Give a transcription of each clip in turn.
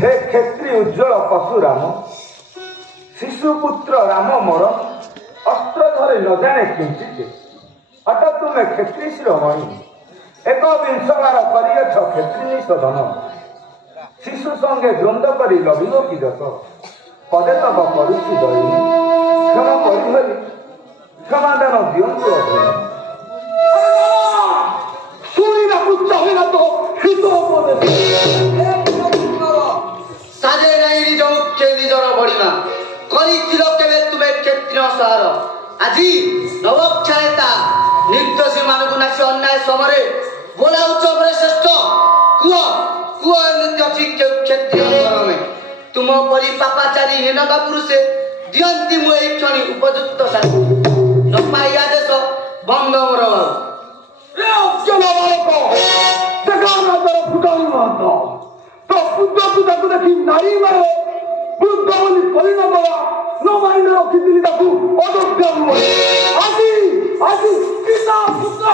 हे क्षेत्री उज्ज्वल परशुराम शिशुपुत्र राम मोर अस्त्र धरे न जाने किंचित अट तुमे क्षेत्री शिरोमणि एक विंश बार करियछ क्षेत्रिनी सदन शिशु संगे द्वंद्व करी लभिब कि दश पदे तब करुछि दयिनी क्षमा परिहरि क्षमादान दियंतु अधीन শুনিବାକୁ ଚାହିଁଲା ତ ହିତ ପଦେ ସାଜେ ନାହିଁ ନିଜ ମୁଖ୍ୟ ନିଜର ବଢିମା କରିଥିଲ କେବେ ତୁମେ କ୍ଷେତ୍ରୀୟ ସହର ଆଜି ନବକ୍ଷାରେତା ନିର୍ଦ୍ଦୋଷୀ ମାନଙ୍କୁ ନାଚି ଅନ୍ୟାୟ ସମୟରେ ବୋଲାଉଛ ପରେ ଶ୍ରେଷ୍ଠ କୁହ କୁହ ଏମିତି ଅଛି କେଉଁ କ୍ଷେତ୍ରୀୟ ଧର୍ମେ ତୁମ ପରି ପାପାଚାରୀ ହୀନକା ପୁରୁଷେ ଦିଅନ୍ତି ମୁଁ ଏହି କ୍ଷଣି ଉପଯୁକ୍ତ ଶାସ୍ତି ନ ପାଇ ଆଦେଶ ଭଙ୍ଗ ମୋର ବାବୁ ଏ ଅଜନ ବାଳକ ଦେଗାନାଦର ଫୁଟାଉ ନାହାନ୍ତି ତ ପୁତ୍ରକୁ ତାକୁ ଦେଖି ନାରୀ ମାରେ ବୃଦ୍ଧ ବୋଲି ପରିଣତ ନ ମାଇଣ୍ଡ ରଖିଥିଲି ତାକୁ ଅଯୋଗ୍ୟ ଆଜି ଆଜି ପିତା ପୁତ୍ର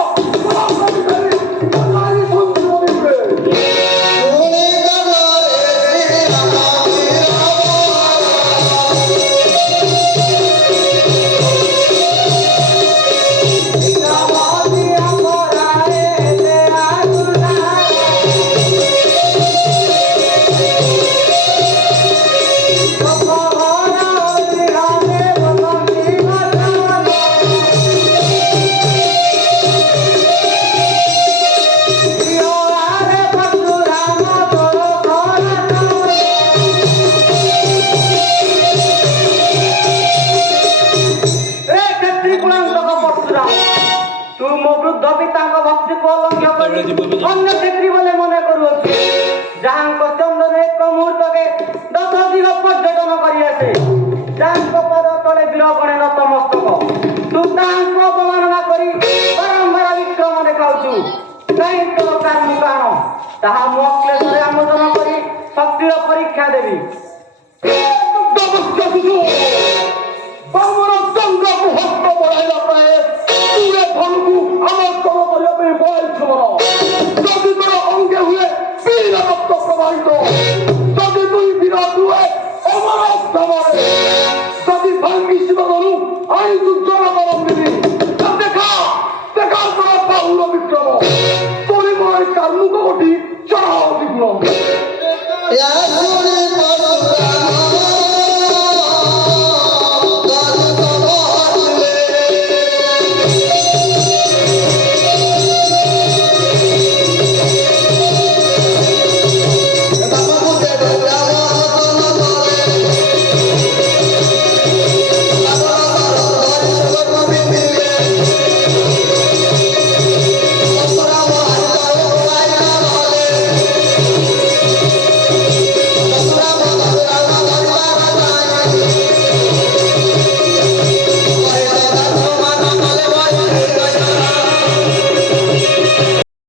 अन्य क्षेत्री बोले मन करुअछि जहांको चंदन एक मुहूर्तके 10 दिन पर्यटन करि आसे जहांको पद तले विरगणे नतमस्तक तू तांको अपमानना करी बारंबार विक्रम देखाउछु काई तो कर्म काण ताहा मोक्लेशरे आमोदन करी शक्तिर परीक्षा देबी बामर गंगाକୁ ହସ୍ତ ବଢ଼ାଇଲା ପରେ ତୁରେ ଧନକୁ ଆମନ୍ତ୍ରଣ କରିବା ପାଇଁ ବୟସ ଯଦି ତୋର ଅଙ୍ଗେ ହୁଏ ବୀର ରକ୍ତ ପ୍ରବାହିତ ଯଦି ତୁଇ ବୀର ହୁଏ ଅମର ଧମରେ ଯଦି ଭାଙ୍ଗିଯିବ ଧନୁ ଆଣି ଦୁର୍ଜନ କରନ୍ତିନି ଦେଖା ଦେଖା ତୋର ବାହୁର ବିକ୍ରମ ତୋରି ମୋର କାର୍ମୁକ ଗୋଟି ଚଢ଼ାଅ ବିଘ୍ନ